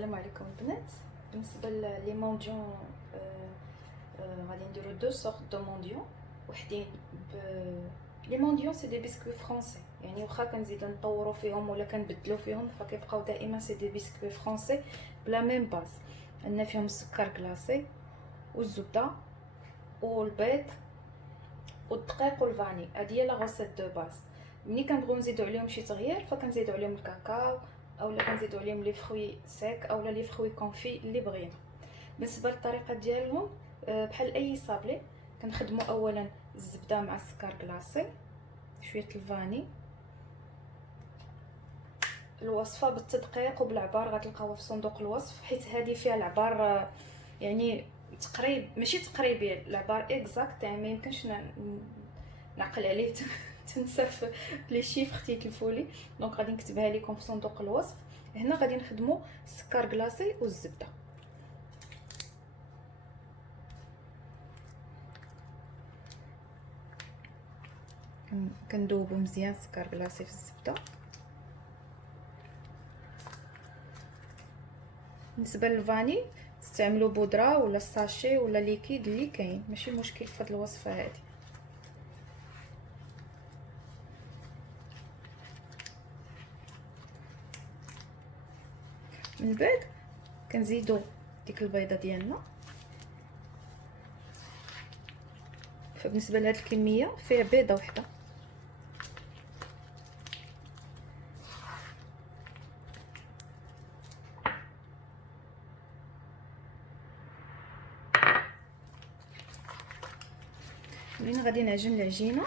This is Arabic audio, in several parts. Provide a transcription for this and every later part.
السلام عليكم البنات. بالنسبه لي مونديون غادي نديرو دو سورت دو مونديون وحدين لي مونديون سي دي بسكوي فرونسي، يعني واخا كنزيدو نطورو فيهم ولا كنبدلو فيهم فكيبقاو دائما سي دي بسكوي فرونسي بلا ميم باز. عندنا فيهم السكر كلاصي والزبده والبيض والدقيق والفاني. هذه هي لا غوسيت دو باز. ملي كنبغيو نزيدو عليهم شي تغيير فكنزيدو عليهم الكاكاو اولا كنزيدو عليهم لي فروي سيك اولا لي فروي كونفي اللي بغينا. بالنسبه للطريقه ديالهم بحال اي صابلي كنخدموا اولا الزبده مع السكر كلاصي شويه الفاني. الوصفه بالتدقيق وبالعبار غتلقاوها في صندوق الوصف، حيت هذه فيها العبار يعني تقريب ماشي تقريبي العبار اكزاكت، يعني ما يمكنش نعقل عليه تنسى في لي شيفر تيتلفولي. دونك غادي نكتبها لكم في صندوق الوصف. هنا غادي نخدموا السكر كلاصي والزبده. كندوبوا مزيان السكر كلاصي في الزبده. بالنسبه للفاني استعملوا بودره ولا ساشي ولا ليكيد اللي كاين، ماشي مشكل في هذه الوصفه هذه. من بعد كنزيدوا ديك البيضه ديالنا. فبالنسبه لهاد الكميه فيها بيضه واحده. منين غادي نعجن العجينه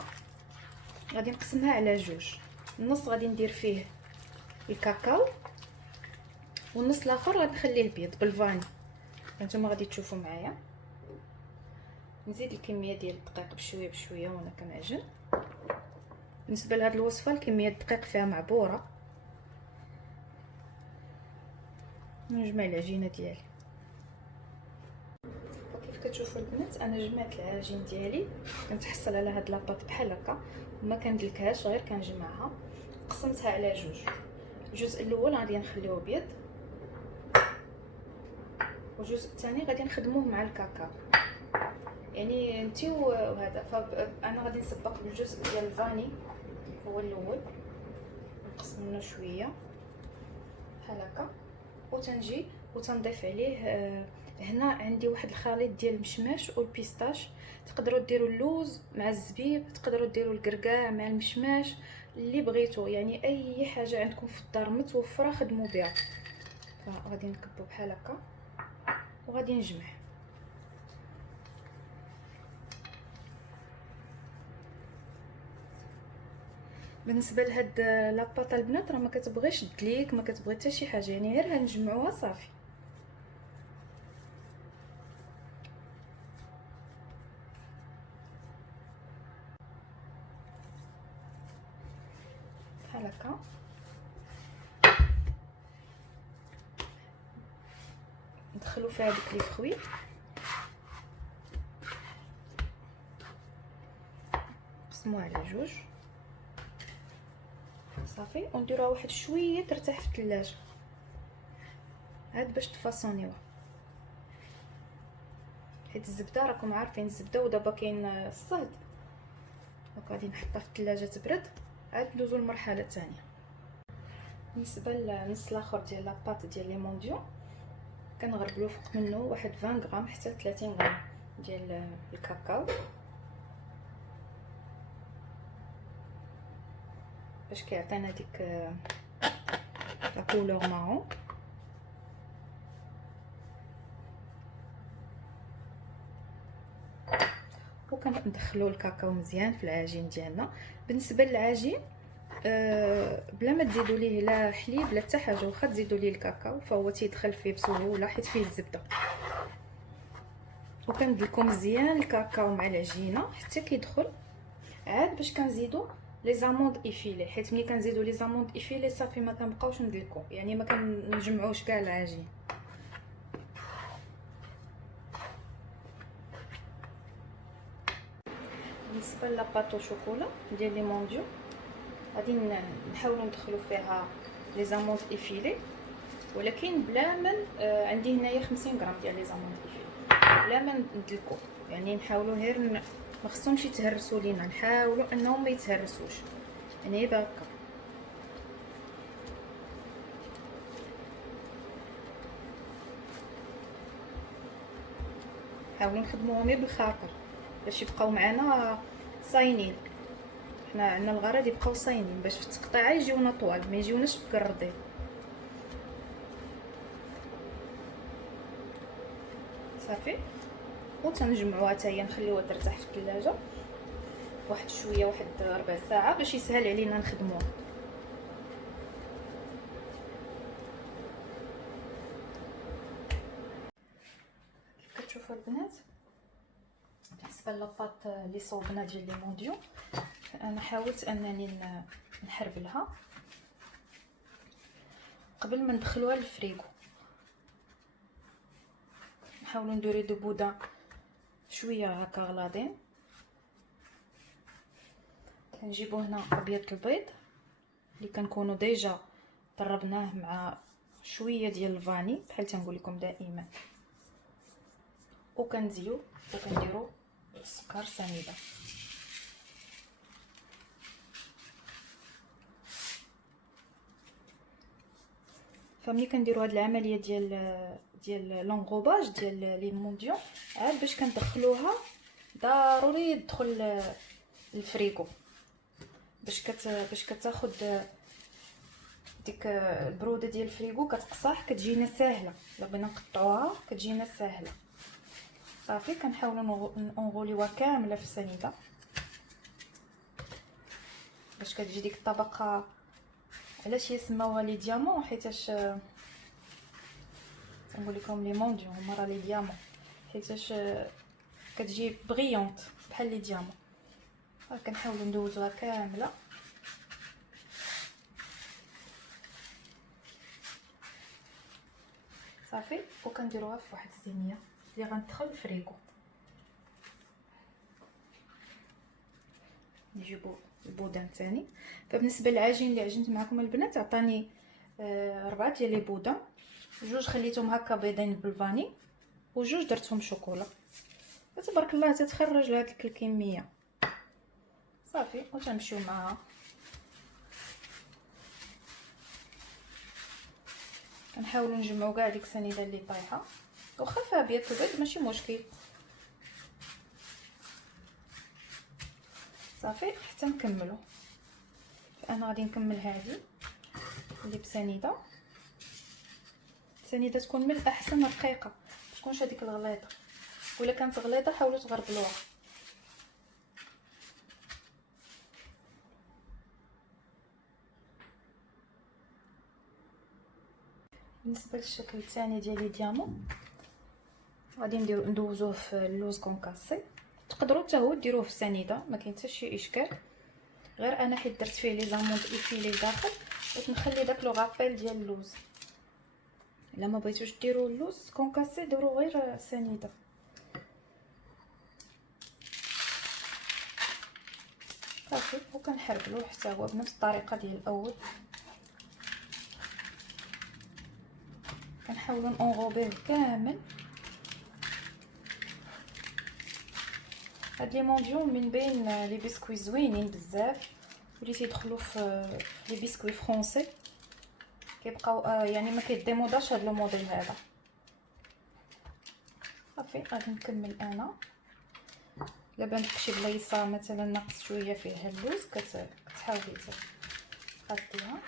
غادي نقسمها على جوج. النص غادي ندير فيه الكاكاو والنص الاخر غادي نخليه بيض بالفاني. هانتوما غادي تشوفوا معايا. نزيد الكميه ديال الدقيق بشويه بشويه وانا كنعجن. بالنسبه لهاد الوصفه الكميه الدقيق فيها معبوره. نجمع العجينه ديالي كيف كتشوفوا البنات. انا جمعت العجين ديالي، كنتحصل على هاد لاباط بحال هكا وما كندلكهاش غير كنجمعها. قسمتها على جوج. الجزء الاول غادي نخليوه بيض والجزء الثاني غادي نخدموه مع الكاكاو، يعني انتي وهذا. فانا غادي نسبق بالجزء ديال الفاني هو الاول، نقص منه شويه بحال هكا وتنجي وتنضيف عليه. هنا عندي واحد الخليط ديال المشماش والبيستاش. تقدروا ديروا اللوز مع الزبيب، تقدروا ديروا الكركاع مع المشماش، اللي بغيتو، يعني اي حاجه عندكم في الدار متوفره خدموا بها. فغادي نكبو بحال هكا وغادي نجمع. بالنسبه لهاد لاباطه البنات راه ما كتبغيش دليك، ما كتبغي حتى شي حاجه، يعني غير هنجمعوها صافي. بحال هكا ندخلوا فيها ديك لي فروي نقسموها على جوج صافي ونديروها واحد شويه ترتاح في الثلاجه عاد باش تفاصونيوها. حيت الزبده راكم عارفين الزبده ودابا كاين الصهد، دونك غادي نحطها في الثلاجه تبرد عاد ندوزو للمرحله الثانيه. بالنسبه للنص الاخر ديال لاباط ديال لي مونديون كنغربلو فوق منه واحد 20 غرام حتى 30 غرام ديال الكاكاو باش كيعطينا ديك لا كولور مارون. وكندخلوا الكاكاو مزيان في العجين ديالنا. بالنسبه للعجين بلا ما تزيدوا ليه لا حليب لا حتى حاجه، واخا تزيدوا ليه الكاكاو فهو تيدخل فيه بسهوله حيت فيه الزبده. وكندلكو مزيان الكاكاو مع العجينه حتى كيدخل. عاد باش كنزيدوا لي زاموند ايفيلي، حيت ملي كنزيدوا لي زاموند ايفيلي صافي ما كنبقاوش ندلكو، يعني ما كنجمعوش كاع العجين. بالنسبه لاباطو شوكولا ديال لي مونديو غادي نحاولوا ندخلوا فيها لي زاموند ايفيلي ولكن بلا ما عندي هنايا 50 غرام ديال لي زاموند ايفي، بلا ما ندلكو، يعني نحاولوا غير ما خصهمش يتهرسوا لينا، نحاولوا انهم ما يتهرسوش، يعني هكا. نحاولوا نخدموهم بالخاطر باش يبقاو معنا صاينين. حنا عندنا الغرض يبقاو صاينين باش في التقطيعه يجيونا طوال، ما يجيوناش مكردين. صافي، وتنجمعوها حتى هي نخليوها ترتاح في الثلاجه واحد شويه، واحد ربع ساعه باش يسهل علينا نخدموها. كيف كتشوفوا البنات، بالنسبه لاباط اللي صوبنا ديال لي مونديو، انا حاولت انني نحربلها قبل ما ندخلوها للفريغو. نحاولوا نديرو دو بودان شويه هكا غلاضين. كنجيبو هنا ابيض البيض اللي كنكونوا ديجا طربناه مع شويه ديال الفاني بحال تنقول لكم دائما، وكنديرو السكر سنيده. فملي كنديرو هاد العمليه ديال لونغوباج ديال لي مونديون، عاد باش كندخلوها ضروري يدخل الفريغو باش كتاخد ديك البروده ديال الفريغو، كتقصاح، كتجينا ساهله. الا بغينا نقطعوها كتجينا ساهله. صافي، كنحاولوا نغوليوها كامله في السنيده باش كتجي ديك الطبقه. علاش يسموها لي ديامون؟ حيتاش نقول لكم لي مونديون هما راه لي ديامون، حيتاش كتجي بغيونط بحال لي ديامون. كنحاولوا ندوزوها كامله. صافي، وكنديروها في واحد الصينيه اللي غندخل الفريغو. نجيبو البودان ثاني. فبالنسبه للعجين اللي عجنت معكم البنات، عطاني 4 ديال لي بودان، جوج خليتهم هكا بيضين بالفاني، وجوج درتهم شوكولا. تبارك الله تتخرج لهاد الكميه. صافي، وتنمشيو معها. كنحاولوا نجمعوا كاع ديك السنيده اللي طايحه، واخا فيها ابيض البيض ماشي مشكل. صافي حتى نكملوا. انا غادي نكمل هذه اللي بسنيده. السنيده تكون من الاحسن رقيقه، ما تكونش هذيك الغليظه، ولا كانت غليظه حاولوا تغربلوها. بالنسبه للشكل الثاني ديال لي ديامون، غادي ندوزوه في اللوز كونكاسي. تقدروا حتى هو ديروه في السنيده، ما كاين حتى شي اشكال، غير انا حيت درت فيه لي زاموند ايفيلي داخل، باش نخلي داك لو غابيل ديال اللوز. الا ما بغيتوش ديروا اللوز كونكاسي ديروا غير سنيده. صافي، وكنحربلوه حتى هو بنفس الطريقه ديال الاول. كنحاولوا نغوبيه كامل. هاد لي مونديون من بين لي بسكوي زوينين بزاف، اللي تيدخلوا في لي بسكوي فرونسي، كيبقاو يعني ما كيديموداش هاد لو موديل هذا. صافي، غادي نكمل انا. الا بان لك شي بلايصه مثلا ناقص شويه فيها اللوز، كتحاولي تغطيها.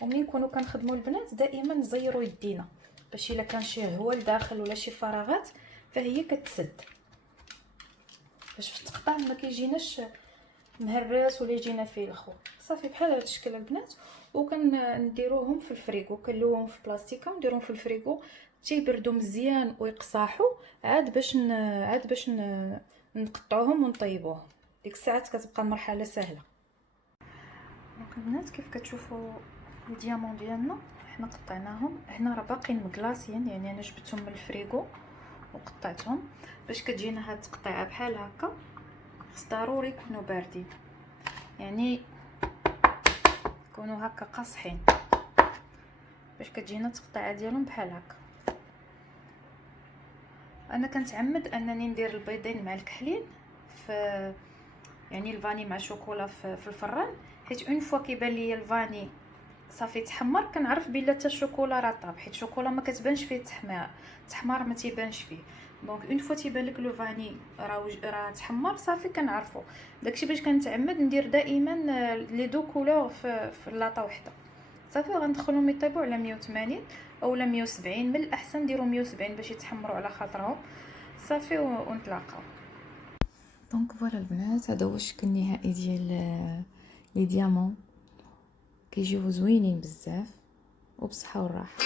وملي نكونوا كنخدموا البنات دائما نزيروا يدينا، باش الا كان شي هوا لداخل ولا شي فراغات فهي كتسد، باش في التقطاع ما كيجيناش مهرس ولا يجينا فيه الخو. صافي، بحال هذا الشكل البنات. وكنديروهم في الفريغو، كنلوهم في بلاستيكه ونديرهم في الفريغو تيبردوا مزيان ويقصاحوا، عاد باش نقطعوهم ونطيبوهم. ديك الساعات كتبقى المرحله سهله. دونك البنات، كيف كتشوفوا الديامون ديالنا حنا قطعناهم. هنا راه باقيين مكلاصين، يعني انا جبتهم من الفريغو وقطعتهم. باش كتجينا هاد التقطيعه بحال هكا خص ضروري يكونوا باردين، يعني يكونوا هكا قاصحين باش كتجينا التقطيعه ديالهم بحال هكا. انا كنتعمد انني ندير البيضين مع الكحلين في يعني الفاني مع الشوكولا في الفران، حيت اون فوا كيبان ليا الفاني صافي تحمر كنعرف بلا حتى الشوكولا راه طاب، حيت الشوكولا ما كتبانش فيه التحمار ما تيبانش فيه. دونك اون فوا تيبان لك لو فاني راه تحمر صافي كنعرفو. داكشي باش كنتعمد ندير دائما لي دو كولور في لاطه وحده صافي. غندخلهم يطيبوا على 180 اولا 170، من الاحسن نديروا 170 باش يتحمروا على خاطرهم صافي ونتلاقاو. دونك فوالا البنات، هذا هو الشكل النهائي ديال لي ديامون، كيجيو زوينين بزاف وبصحه والراحه.